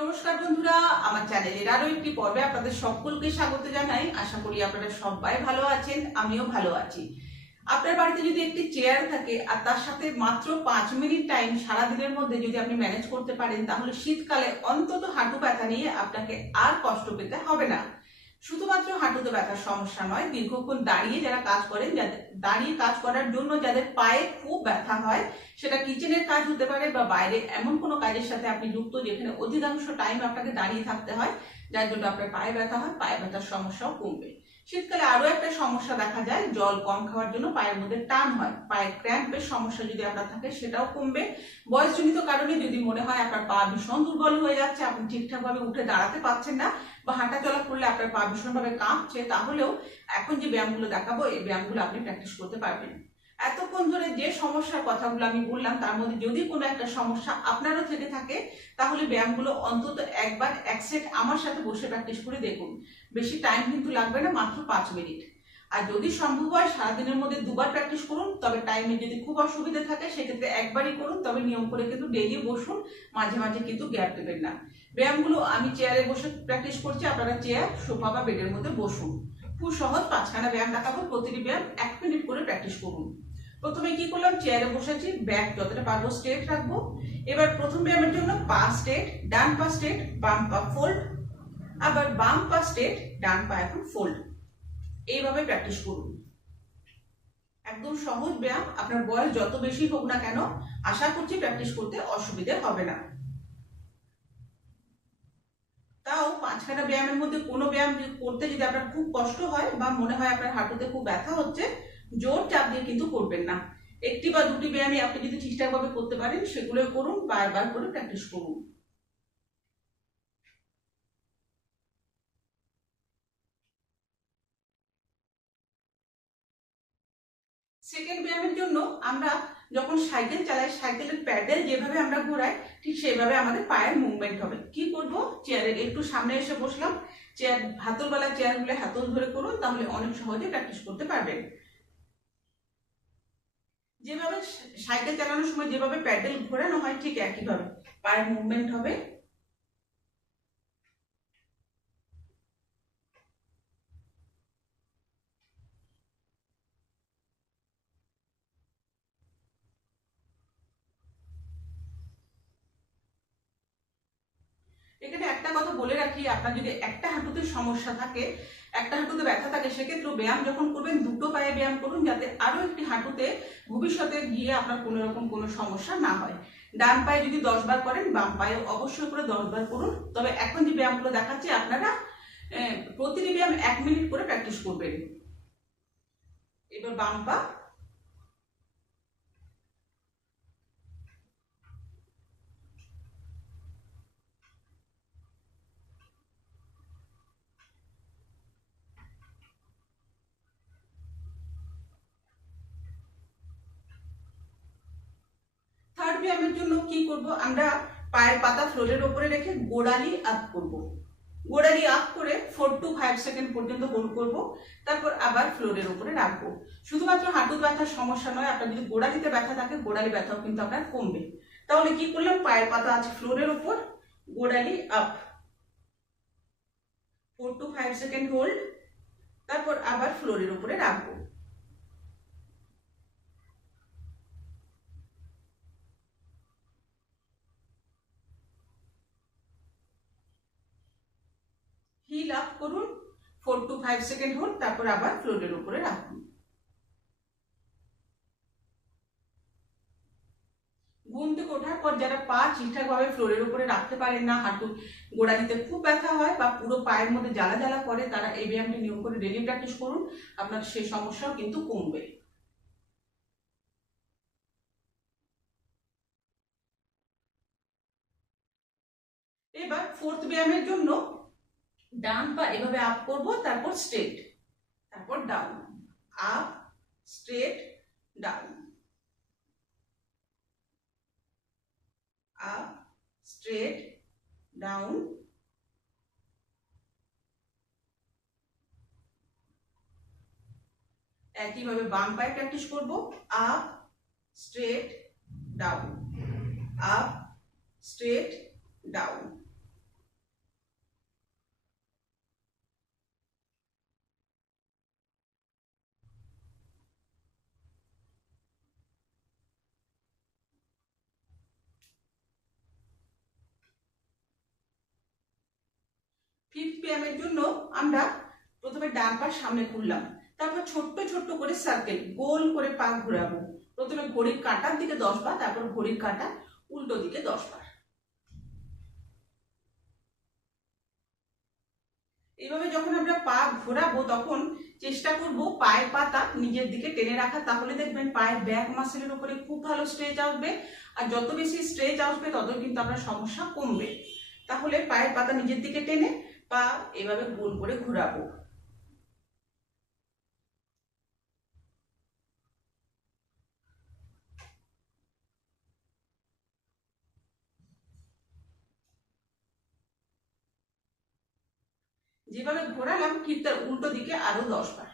নমস্কার বন্ধুরা, আমার চ্যানেলের আরও একটি পর্বে আপনাদের সকলকে স্বাগত জানাই। আশা করি আপনারা সবাই ভালো আছেন, আমিও ভালো আছি। আপনার বাড়িতে যদি একটি চেয়ার থাকে আর তার সাথে মাত্র পাঁচ মিনিট টাইম সারাদিনের মধ্যে যদি আপনি ম্যানেজ করতে পারেন, তাহলে শীতকালে অন্তত হাঁটু ব্যথা নিয়ে আপনাকে আর কষ্ট পেতে হবে না। শুধুমাত্র হাঁটুতে ব্যথার সমস্যা নয়, দীর্ঘক্ষণ দাঁড়িয়ে যারা কাজ করেন, যাদের দাঁড়িয়ে কাজ করার জন্য যাদের পায়ে খুব ব্যথা হয়, সেটা কিচেনের কাজ হতে পারে বা বাইরে এমন কোনো কাজের সাথে আপনি যুক্ত যেখানে অধিকাংশ টাইম আপনাকে দাঁড়িয়ে থাকতে হয়, যার জন্য আপনার পায়ে ব্যথা হয়, পায়ে ব্যথার সমস্যাও কমবে। শীতকালে আরও একটা সমস্যা দেখা যায়, জল কম খাওয়ার জন্য পায়ের মধ্যে টান হয়। পায়ের ক্র্যাম্পের সমস্যা যদি আপনার থাকে, সেটাও কমবে। বয়সজনিত কারণে যদি মনে হয় আপনার পা ভীষণ দুর্বল হয়ে যাচ্ছে, আপনি ঠিকঠাক ভাবে উঠে দাঁড়াতে পারছেন না বা হাঁটা চলা করলে আপনার পা ভীষণভাবে কাঁপছে, তাহলেও এখন যে ব্যায়ামগুলো দেখাবো, এই ব্যায়ামগুলো আপনি প্র্যাকটিস করতে পারবেন। এতক্ষণ ধরে যে সমস্যার কথাগুলো আমি বললাম, তার মধ্যে যদি কোনো একটা সমস্যা আপনারও থেকে থাকে, তাহলে ব্যায়ামগুলো অন্তত একবার এক সেট আমার সাথে বসে প্র্যাকটিস করে দেখুন। বেশি টাইম কিন্তু লাগবে না, মাত্র পাঁচ মিনিট। আর যদি সম্ভব হয় সারাদিনের মধ্যে দুবার প্র্যাকটিস করুন, তবে টাইমে যদি খুব অসুবিধা থাকে, সেক্ষেত্রে একবারই করুন, তবে নিয়ম করে কিন্তু ডেইলি বসুন, মাঝে মাঝে কিন্তু গ্যাপ দেবেন না। ব্যায়ামগুলো আমি চেয়ারে বসে প্র্যাকটিস করছি, আপনারা চেয়ার সোফা বা বেডের মধ্যে বসুন। খুব সহজ, পাঁচখানা ব্যায়াম দেখাবো, প্রতিটি ব্যায়াম এক মিনিট করে প্র্যাকটিস করুন। প্রথমে কি করলাম? চেয়ারে বসেছি ব্যাক যতটা পারব স্ট্রেট রাখব। এবার প্রথম ব্যায়ামের জন্য পা স্ট্রেট ডান পা স্ট্রেট বাম পা ফোল্ড আবার বাম পা স্ট্রেট ডান পা এখন ফোল্ড এইভাবে প্র্যাকটিস করুন। একদম সহজ ব্যায়াম, আপনার বয়স যত বেশি হোক না কেন, আশা করছি প্র্যাকটিস করতে অসুবিধে হবে না। তাও পাঁচখানা ব্যায়ামের মধ্যে কোনো ব্যায়াম করতে যদি আপনার খুব কষ্ট হয় বা মনে হয় আপনার হাঁটুতে খুব ব্যথা হচ্ছে জোর চাপ দিয়ে কিন্তু করবেন না। একটি বা দুটি ব্যায়ামই আপনি যদি ঠিকঠাকভাবে করতে পারেন, সেগুলো করুন, বারবার করে প্র্যাকটিস করুন। সেকেন্ড ব্যায়ামের জন্য আমরা যখন সাইকেল চালাই, সাইকেলের প্যাডেল যেভাবে আমরা ঘোরাই, ঠিক সেভাবে আমাদের পায়ের মুভমেন্ট হবে। কি করব? চেয়ারে একটু সামনে এসে বসলাম। চেয়ার হাতলবেলা চেয়ারগুলো হাতল ধরে করুন, তাহলে অনেক সহজে প্র্যাকটিস করতে পারবেন। যেভাবে সাইকেল চালানোর সময় যেভাবে প্যাডেল ঘোরানো হয় ঠিক একইভাবে। পায়ের মুভমেন্ট হবে এখানে একটা কথা বলে রাখি, আপনার যদি একটা হাঁটুতে সমস্যা থাকে, একটা হাঁটুতে ব্যথা থাকে সেক্ষেত্রে ব্যায়াম যখন করবেন, দুটো পায়ে ব্যায়াম করুন যাতে আরও একটি হাঁটুতে ভবিষ্যতে গিয়ে আপনার কোনো রকম কোনো সমস্যা না হয়। ডান পায়ে যদি দশ বার করেন, বাম পায়ে অবশ্যই করে দশ বার করুন। তবে এখন যে ব্যায়ামগুলো দেখাচ্ছি, আপনারা প্রতিটি ব্যায়াম এক মিনিট করে প্র্যাকটিস করবেন। এবার বাম পা ব্যায়ামের জন্য কি করব? আমরা পায়ের পাতা ফ্লোরের ওপরে রেখে গোড়ালি আপ করব। গোড়ালি আপ করে ফোর টু ফাইভ সেকেন্ড পর্যন্ত হোল্ড করব, তারপর আবার ফ্লোরের উপরে রাখব। শুধুমাত্র হাঁটু ব্যথার সমস্যা নয়, আপনার যদি গোড়ালিতে ব্যথা থাকে, গোড়ালি ব্যথাও কিন্তু আপনার কমবে। তাহলে কি করলাম? পায়ের পাতা আছে ফ্লোরের উপর গোড়ালি up four to five second hold তারপর আবার ফ্লোরের উপরে রাখব। হিল আপ করুন four to five second hold তারপর আবার ফ্লোরের উপরে রাখুন। ঘুম থেকে ওঠার পর যারা পা ঠিকঠাকভাবে ফ্লোরের উপরে রাখতে পারেন না হাঁটু গোড়া দিতে খুব ব্যথা হয় বা পুরো পায়ের মধ্যে জ্বালা জ্বালা করে, তারা এই ব্যায়ামটি নিয়ম করে ডেলি প্র্যাকটিস করুন, আপনার সেই সমস্যাও কিন্তু কমবে। এবার ফোর্থ ব্যায়ামের জন্য ডান পা এভাবে আপ করব, তারপর স্ট্রেট তারপর down up straight down up straight down একইভাবে বাম পায়ে প্র্যাকটিস করব up straight down up straight down fifth ব্যায়ামের জন্য আমরা প্রথমে ডান পা সামনে ঘুরলাম তারপর ছোট্ট ছোট্ট করে সার্কেল গোল করে পা ঘোরাবো। প্রথমে ঘড়ির কাঁটার দিকে দশ বার, তারপর ঘড়ির কাঁটা উল্টো দিকে দশ বার। এইভাবে যখন আমরা পা ঘোরাবো, তখন চেষ্টা করব পায়ের পাতা নিজের দিকে টেনে রাখা তাহলে দেখবেন পায়ের ব্যাক মাসেলের উপরে খুব ভালো স্ট্রেচ আসবে। আর যত বেশি স্ট্রেচ আসবে, তত কিন্তু আপনার সমস্যা কমবে। তাহলে পায়ের পাতা নিজের দিকে টেনে পা এভাবে গোল করে ঘোরাবো। যেভাবে ঘোরালাম ঠিক তার উল্টো দিকে আরও দশ বার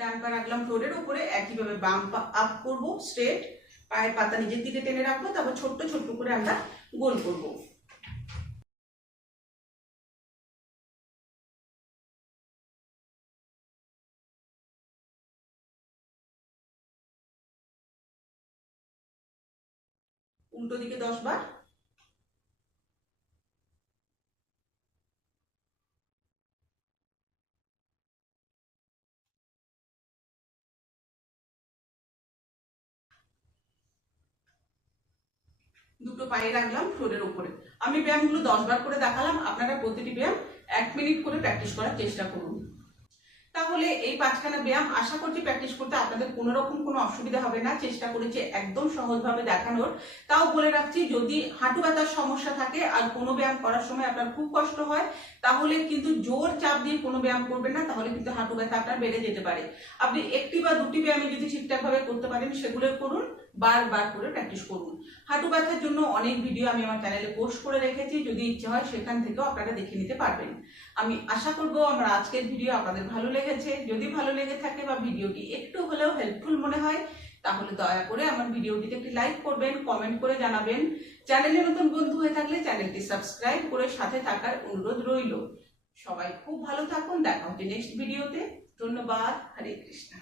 ডান রাখলাম ফ্লোরের উপরে, একইভাবে বাম পা আপ স্ট্রেট পায়ের পাতা নিজের দিকে টেনে রাখব, তারপর ছোট্ট ছোট্ট করে আমরা গোল করব। উল্টো দিকে দশ বার। দুটো পায়ে রাখলাম ফ্লোরের উপরে। আমি ব্যায়ামগুলো দশ বার করে দেখালাম, আপনারা প্রতিটি ব্যায়াম এক মিনিট করে প্র্যাকটিস করার চেষ্টা করুন। তাহলে এই পাঁচখানা ব্যায়াম আশা করছি প্র্যাকটিস করতে আপনাদের কোনো রকম কোনো অসুবিধা হবে না। চেষ্টা করেছি একদম সহজভাবে দেখানোর। তাও বলে রাখছি, যদি হাঁটু ব্যথার সমস্যা থাকে আর কোনো ব্যায়াম করার সময় আপনার খুব কষ্ট হয়, তাহলে কিন্তু জোর চাপ দিয়ে কোনো ব্যায়াম করবেন না, তাহলে কিন্তু হাঁটু ব্যথা আপনার বেড়ে যেতে পারে। আপনি একটি বা দুটি ব্যায়ামে যদি ঠিকঠাকভাবে করতে পারেন সেগুলো করুন। বারবার করে প্র্যাকটিস করুন। হাঁটু ব্যথার জন্য অনেক ভিডিও আমি আমার চ্যানেলে পোস্ট করে রেখেছি, যদি ইচ্ছে হয় সেখান থেকেও আপনারা দেখে নিতে পারবেন। আমি আশা করব আমার আজকের ভিডিও আপনাদের ভালো লেগেছে। যদি ভালো লেগে থাকে বা ভিডিওটি একটু হলেও হেল্পফুল মনে হয়, তাহলে দয়া করে আমার ভিডিওটিতে একটি লাইক করবেন কমেন্ট করে জানাবেন। চ্যানেলে নতুন বন্ধু হয়ে থাকলে চ্যানেলটি সাবস্ক্রাইব করে সাথে থাকার অনুরোধ রইল। সবাই খুব ভালো থাকুন, দেখা হচ্ছে নেক্সট ভিডিওতে ধন্যবাদ, হরে কৃষ্ণা।